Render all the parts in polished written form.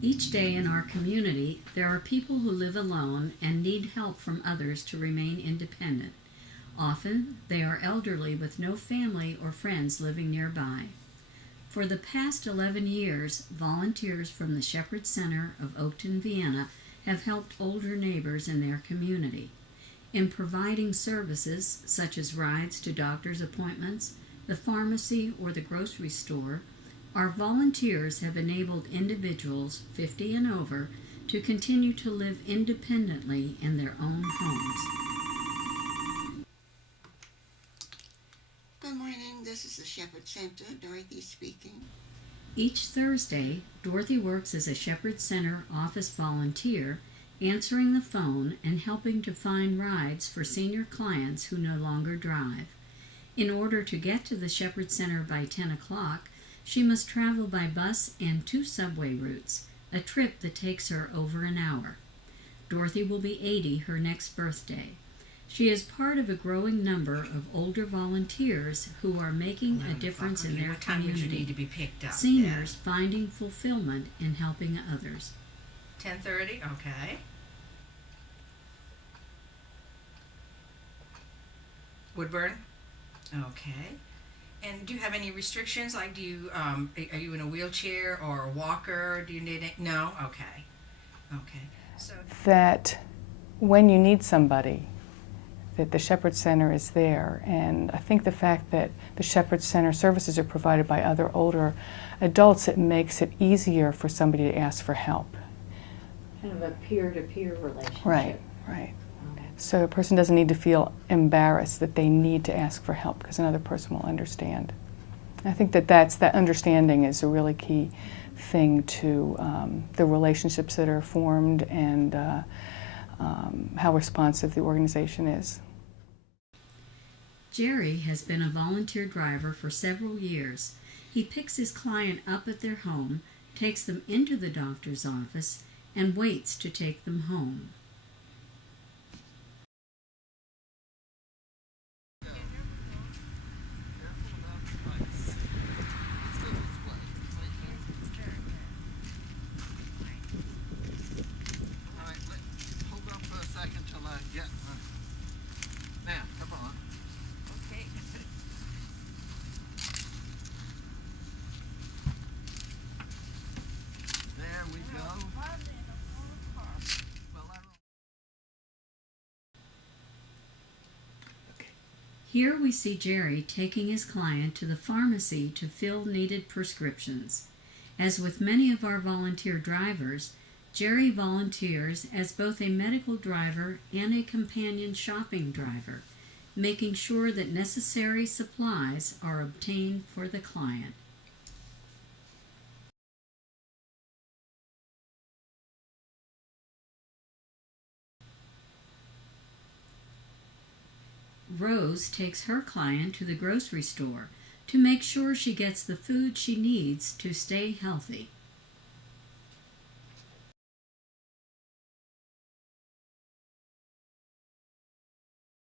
Each day in our community, there are people who live alone and need help from others to remain independent. Often, they are elderly with no family or friends living nearby. For the past 11 years, volunteers from the Shepherd Center of Oakton-Vienna have helped older neighbors in their community. In providing services such as rides to doctor's appointments, the pharmacy, or the grocery store, our volunteers have enabled individuals 50 and over to continue to live independently in their own homes. Good morning, this is the Shepherd Center, Dorothy speaking. Each Thursday, Dorothy works as a Shepherd Center office volunteer, answering the phone and helping to find rides for senior clients who no longer drive. In order to get to the Shepherd Center by 10 o'clock, she must travel by bus and 2 subway routes, a trip that takes her over an hour. Dorothy will be 80 her next birthday. She is part of a growing number of older volunteers who are making a difference in their what time community. Would you need to be picked up? Seniors finding fulfillment in helping others. 10:30. Okay. Woodburn. Okay. And do you have any restrictions? Like, do you are you in a wheelchair or a walker? Do you need it? No. Okay. Okay. So that when you need somebody, that the Shepherd Center is there. And I think the fact that the Shepherd Center services are provided by other older adults, it makes it easier for somebody to ask for help. Kind of a peer-to-peer relationship. Right, right. So a person doesn't need to feel embarrassed that they need to ask for help because another person will understand. I think that understanding is a really key thing to the relationships that are formed and how responsive the organization is. Jerry has been a volunteer driver for several years. He picks his client up at their home, takes them into the doctor's office, and waits to take them home. Now, come on. okay. There we go. Here we see Jerry taking his client to the pharmacy to fill needed prescriptions. As with many of our volunteer drivers, Jerry volunteers as both a medical driver and a companion shopping driver, making sure that necessary supplies are obtained for the client. Rose takes her client to the grocery store to make sure she gets the food she needs to stay healthy.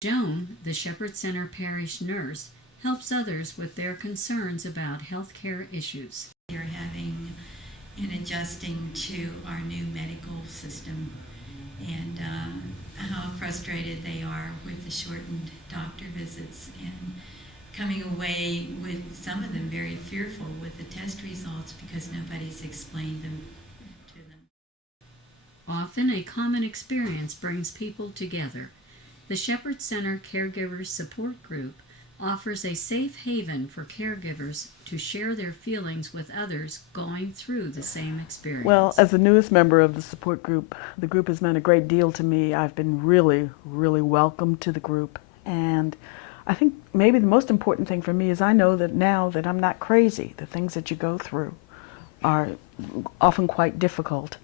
Joan, the Shepherd Center parish nurse, helps others with their concerns about health care issues. They're having and adjusting to our new medical system and how frustrated they are with the shortened doctor visits and coming away with some of them very fearful with the test results because nobody's explained them to them. Often a common experience brings people together. The Shepherd Center Caregivers Support Group offers a safe haven for caregivers to share their feelings with others going through the same experience. Well, as the newest member of the support group, the group has meant a great deal to me. I've been really, really welcomed to the group. And I think maybe the most important thing for me is I know that now that I'm not crazy. The things that you go through are often quite difficult.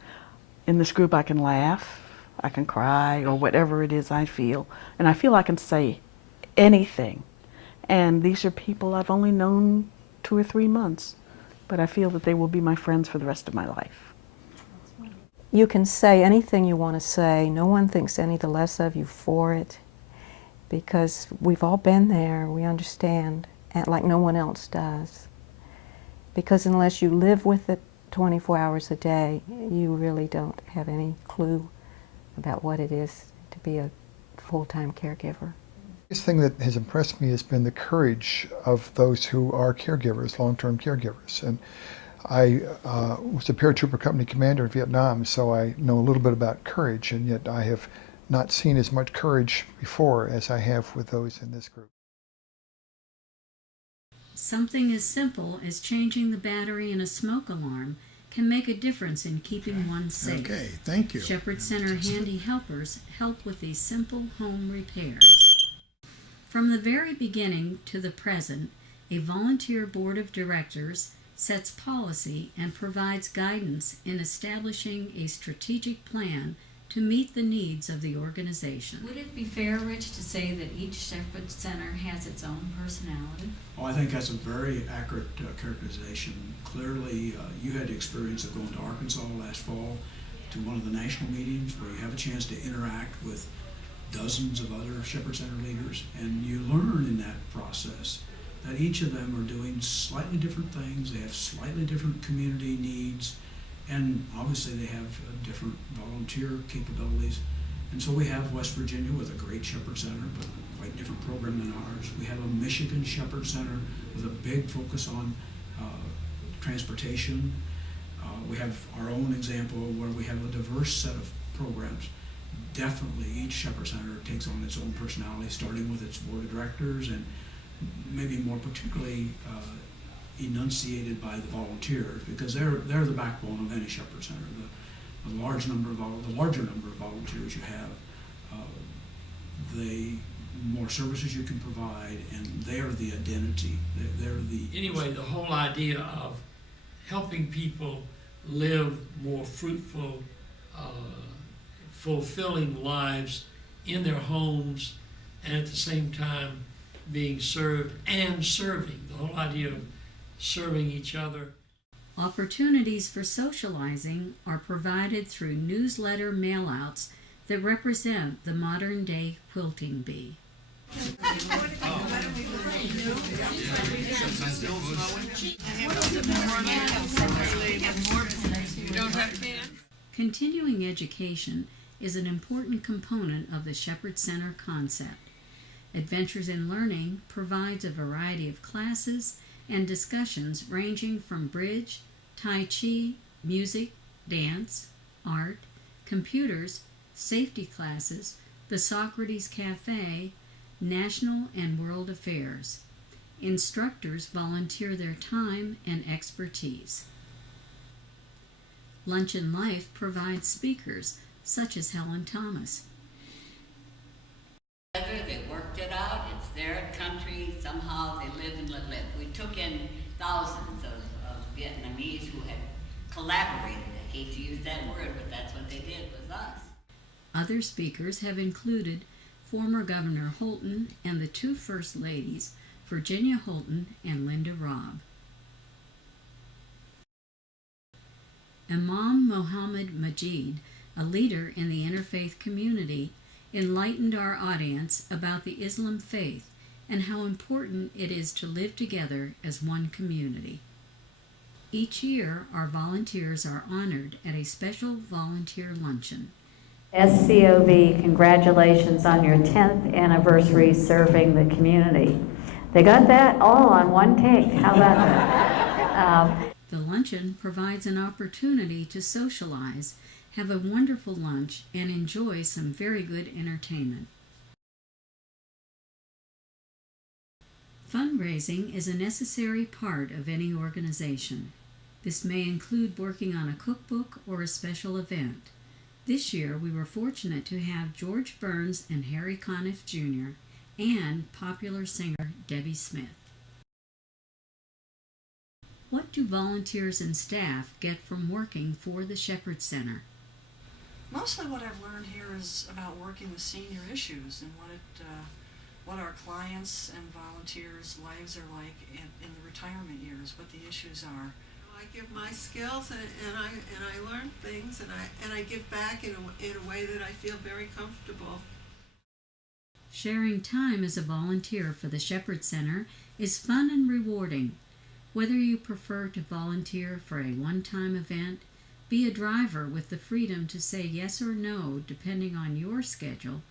In this group I can laugh, I can cry, or whatever it is I feel. And I feel I can say anything. And these are people I've only known 2 or 3 months, but I feel that they will be my friends for the rest of my life. You can say anything you want to say. No one thinks any the less of you for it, because we've all been there. We understand, and like no one else does. Because unless you live with it 24 hours a day, you really don't have any clue about what it is to be a full-time caregiver. The biggest thing that has impressed me has been the courage of those who are caregivers, long-term caregivers. And I was a paratrooper company commander in Vietnam, so I know a little bit about courage, and yet I have not seen as much courage before as I have with those in this group. Something as simple as changing the battery in a smoke alarm can make a difference in keeping one safe. Okay, thank you. Shepherd Center Handy Helpers help with these simple home repairs. From the very beginning to the present, a volunteer board of directors sets policy and provides guidance in establishing a strategic plan to meet the needs of the organization. Would it be fair, Rich, to say that each Shepherd Center has its own personality? Oh, I think that's a very accurate characterization. Clearly, you had the experience of going to Arkansas last fall to one of the national meetings where you have a chance to interact with dozens of other Shepherd Center leaders, and you learn in that process that each of them are doing slightly different things. They have slightly different community needs, and obviously they have different volunteer capabilities. And so we have West Virginia with a great Shepherd Center, but a quite different program than ours. We have a Michigan Shepherd Center with a big focus on transportation. We have our own example where we have a diverse set of programs. Definitely each Shepherd Center takes on its own personality, starting with its board of directors and maybe more particularly enunciated by the volunteers, because they're the backbone of any Shepherd Center. The larger number of volunteers you have, the more services you can provide, and they're the identity. Anyway, the whole idea of helping people live more fruitful, fulfilling lives in their homes, and at the same time being served and serving. The whole idea of serving each other. Opportunities for socializing are provided through newsletter mailouts that represent the modern-day quilting bee. Continuing education is an important component of the Shepherd Center concept. Adventures in Learning provides a variety of classes and discussions ranging from bridge, tai chi, music, dance, art, computers, safety classes, the Socrates Cafe, national and world affairs. Instructors volunteer their time and expertise. Lunch and Life provides speakers such as Helen Thomas. They worked it out, it's their country, somehow they live and let live. We took in thousands of Vietnamese who had collaborated. I hate to use that word, but that's what they did with us. Other speakers have included former Governor Holton and the two First Ladies, Virginia Holton and Linda Robb. Imam Mohammed Majid, a leader in the interfaith community, enlightened our audience about the Islam faith and how important it is to live together as one community. Each year, our volunteers are honored at a special volunteer luncheon. SCOV, congratulations on your 10th anniversary serving the community. They got that all on one take. How about that? The luncheon provides an opportunity to socialize, have a wonderful lunch, and enjoy some very good entertainment. Fundraising is a necessary part of any organization. This may include working on a cookbook or a special event. This year, we were fortunate to have George Burns and Harry Conniff Jr. and popular singer Debbie Smith. What do volunteers and staff get from working for the Shepherd Center? Mostly what I've learned here is about working with senior issues and what our clients and volunteers' lives are like in the retirement years, what the issues are. I give my skills and I learn things and I give back in a way that I feel very comfortable. Sharing time as a volunteer for the Shepherd Center is fun and rewarding. Whether you prefer to volunteer for a one-time event, be a driver with the freedom to say yes or no depending on your schedule,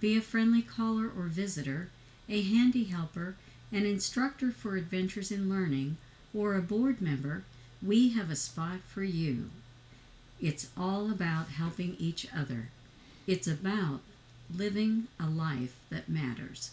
be a friendly caller or visitor, a handy helper, an instructor for adventures in learning, or a board member, we have a spot for you. It's all about helping each other. It's about living a life that matters.